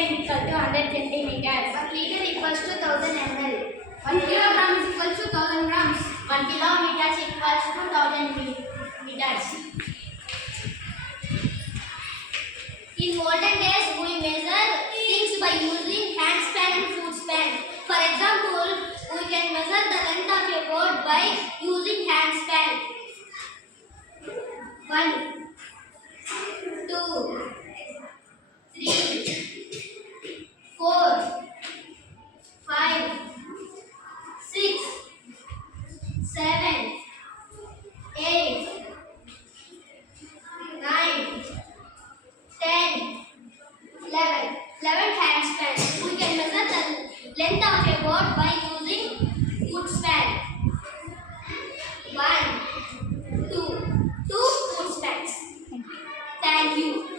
is equal to 100 centimeters. 1 liter equals to 1000 ml. 1 kilogram is equal to 1000 grams. 1 kilometer equals to 1000 meters. In olden days, we measure things by using hand span and foot span. For example, we can measure the length of a board by using hand span. 1, 2, 3, 4, 5, 6, 7, 8, 9, 10, 11. 11 hand spans. We can measure the length of a board by using foot span. 1, 2, 2 foot spans. Thank you.